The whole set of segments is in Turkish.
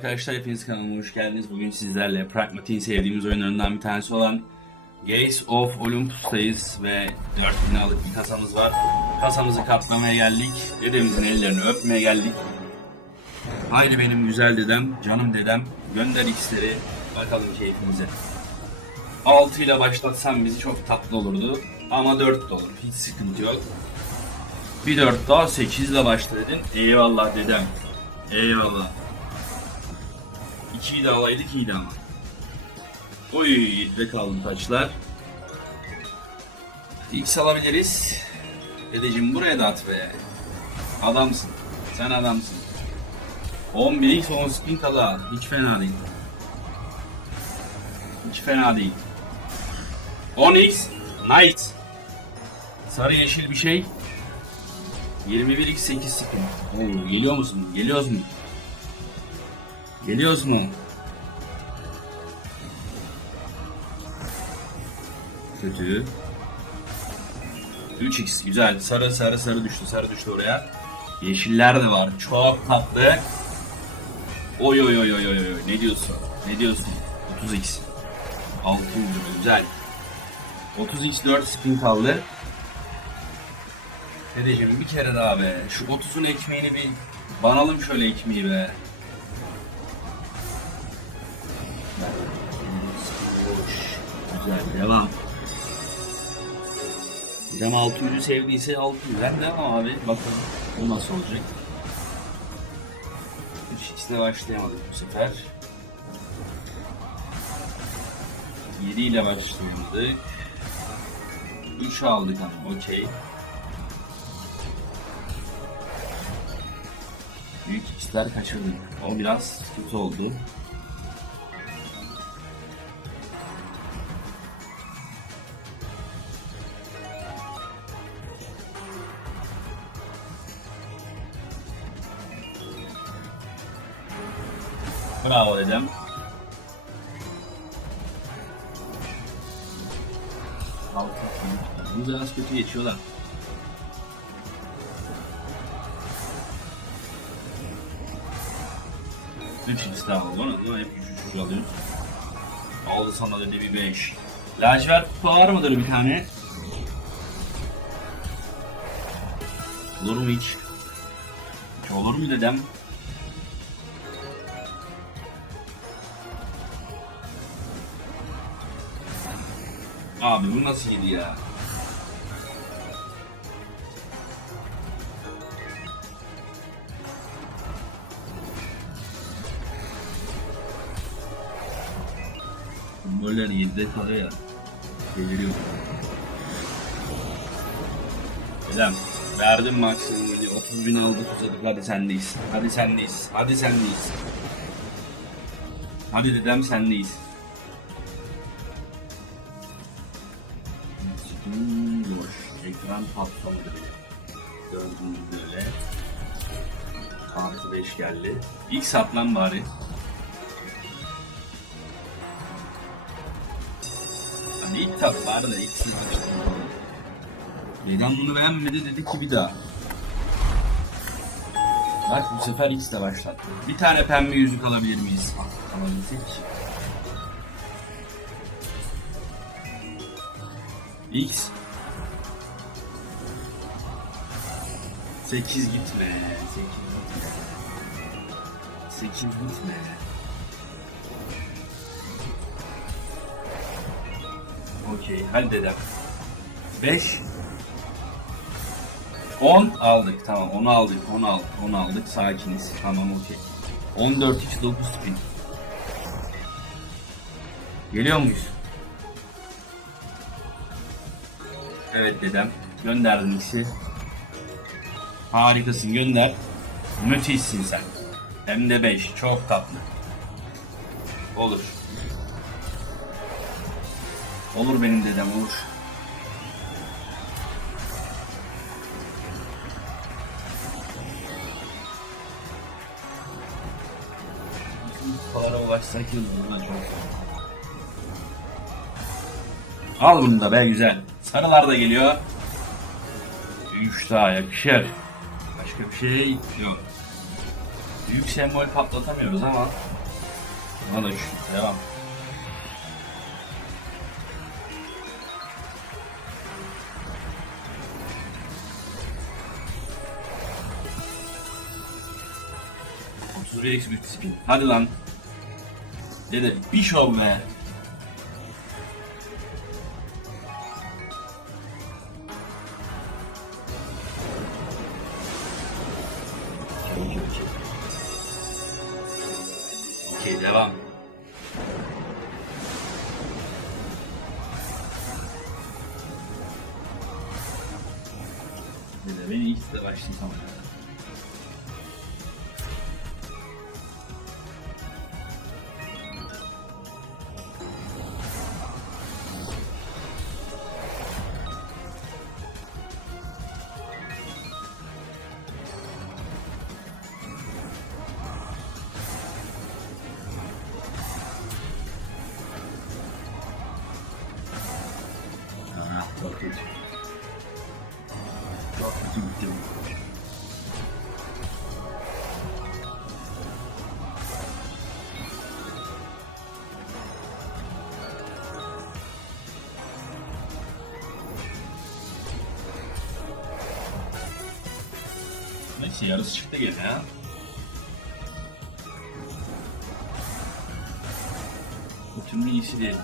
arkadaşlar, hepiniz kanalıma hoş geldiniz. Bugün sizlerle Pragmatik'in sevdiğimiz oyunlarından bir tanesi olan Gates of Olympus'tayız ve 4000 liralık bir kasamız var. Kasamızı katlamaya geldik. Dedemizin ellerini öpmeye geldik. Haydi benim güzel dedem, canım dedem, gönder x'leri, bakalım keyfimize. 6 ile başlatsan bizi çok tatlı olurdu. Ama 4 de olur, hiç sıkıntı yok. Bir 4 daha 8 ile başla dedin. Eyvallah dedem. Eyvallah. 2'yi de alaydık iyiydi ama. Oy de kaldı taçlar. X alabiliriz. Dedeciğim buraya da at be. Adamsın. Sen adamsın. 11x 10 spin kala. Hiç fena değil. Hiç fena değil. 10x Knight. Sarı yeşil bir şey. 21x 8 spin. Oo, geliyor musun? Geliyoruz mu? Geliyoruz mu? Kötü. 3x güzel. Sarı sarı sarı düştü. Sarı düştü oraya. Yeşiller de var. Çok tatlı. Oy oy oy oy oy oy. Ne diyorsun? Ne diyorsun? 30x. 600 lira. Güzel. 30x 4 spin kaldı. Dedeciğim bir kere daha be. Şu 30'un ekmeğini bir banalım şöyle ekmeği be. Güzel devam. Cam 600'ü sevdiyse 600'den devam abi. Bakalım bu nasıl olacak. 3x'le başlayamadık bu sefer. 7 ile başlayamadık. 3 aldık ama okey. Büyük x'ler kaçırdık. O biraz kötü oldu. Bravo dedem. Altı. Bu biraz kötü geçiyorlar. Üç daha oldu bana. Hep üç üç alıyoruz. Aldı sana dedi bir beş. Lacivert kupa var mıdır bir tane? Olur mu hiç? Hiç olur mu dedem? Abi bu nasıl yedi ya? Böyle 7'de kalıyor ya. Deliriyor. Dedem verdim maksimum 30 bin aldık uzadık hadi sendeyiz. Hadi sendeyiz. Hadi sendeyiz. Hadi dedem sendeyiz. Patlamadı bile. Gördüğünüz böyle. Artı 5 geldi. İlk sat lan bari. Hani ilk tat bari de ilk sat işte. Vegan bunu beğenmedi dedi ki bir daha. Bak bu sefer X ile başlattı. Bir tane pembe yüzük alabilir miyiz? Alabilsek. X 8 gitme 8 gitme 8 gitme Okey hadi dedem 5 10 aldık tamam 10 aldık 10 aldık 10 aldık sakiniz tamam okey 14 x 9 spin Geliyor muyuz? Evet dedem. Gönderdim işi. Harikasın gönder. Müthişsin sen. Hem de 5. Çok tatlı. Olur. Olur benim dedem olur. Para ulaşsak lan çok. Al bunu da be güzel. Sarılar da geliyor. Üç daha yakışır. Şey yok. Büyük sembol patlatamıyoruz ama Buna da şükür. Devam. Hadi lan. Dede bir şov be. Beni ilk de başlayacağım. Neyse yarısı çıktı gene ya. Kötünün iyisi değil.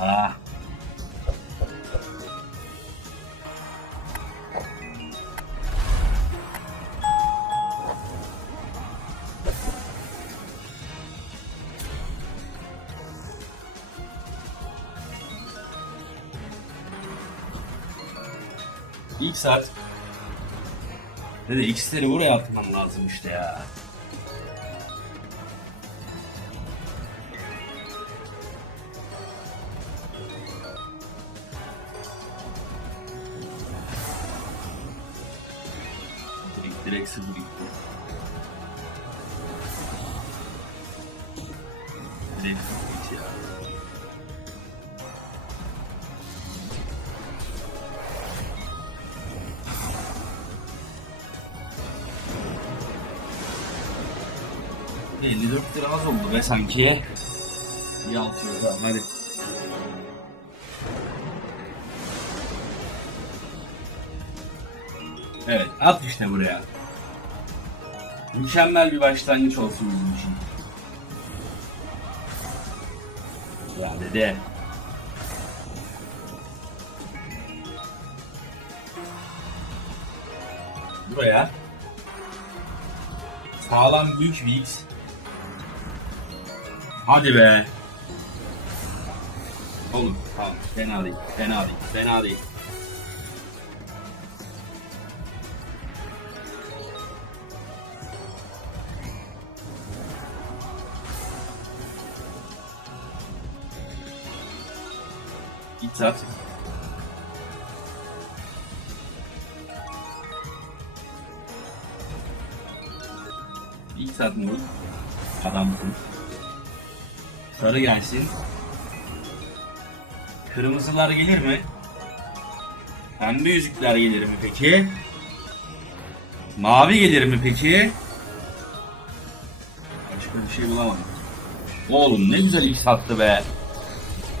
Ah. İlk saat. Dede X'leri buraya atmam lazım işte ya. Direkt, direkt sıfır gitti. Direkt sıfır gitti ya. ...54 lira az oldu be sanki. Altı euro tamam hadi. Evet at işte buraya. Mükemmel bir başlangıç olsun bizim için. Ya dede. Buraya. Sağlam büyük bir X. Hadi be. Oğlum tamam fena değil fena değil fena değil. Git at. İlk saat mı bu? Sarı gelsin. Kırmızılar gelir mi? Pembe yüzükler gelir mi peki? Mavi gelir mi peki? Başka bir şey bulamadım. Oğlum ne güzel ilk sattı be.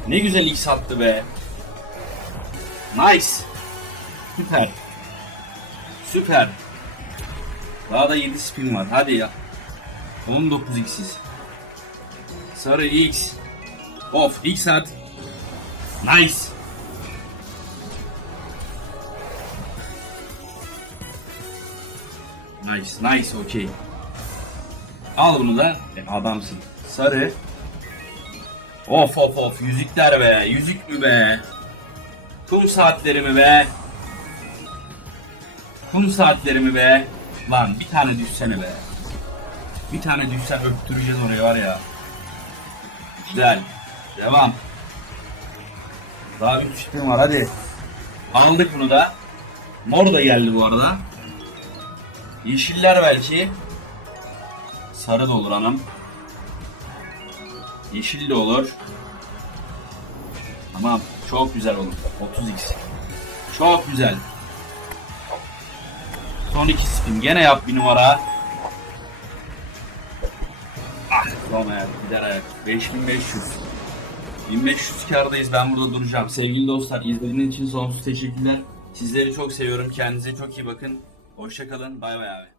Ne güzel ilk sattı be. Nice. Süper. Süper. Daha da 7 spin var. Hadi ya. 19 x'iz. Sarı X. Of X at. Nice. Nice, nice, okey. Al bunu da. E, adamsın. Sarı. Of of of yüzükler be. Yüzük mü be? Kum saatleri mi be? Kum saatleri mi be? Lan bir tane düşsene be. Bir tane düşsen öptüreceğiz oraya var ya. Güzel. Devam. Daha 3 şüphem var hadi. Aldık bunu da. Mor da geldi bu arada. Yeşiller belki. Sarı da olur hanım. Yeşil de olur. Tamam. Çok güzel olur. 30x. Çok güzel. Son iki spin. Gene yap bir numara. Son ayak. Gider ayak. 5500. 1500 kardayız. Ben burada duracağım. Sevgili dostlar izlediğiniz için sonsuz teşekkürler. Sizleri çok seviyorum. Kendinize çok iyi bakın. Hoşçakalın. Bay bay abi.